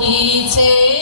一切。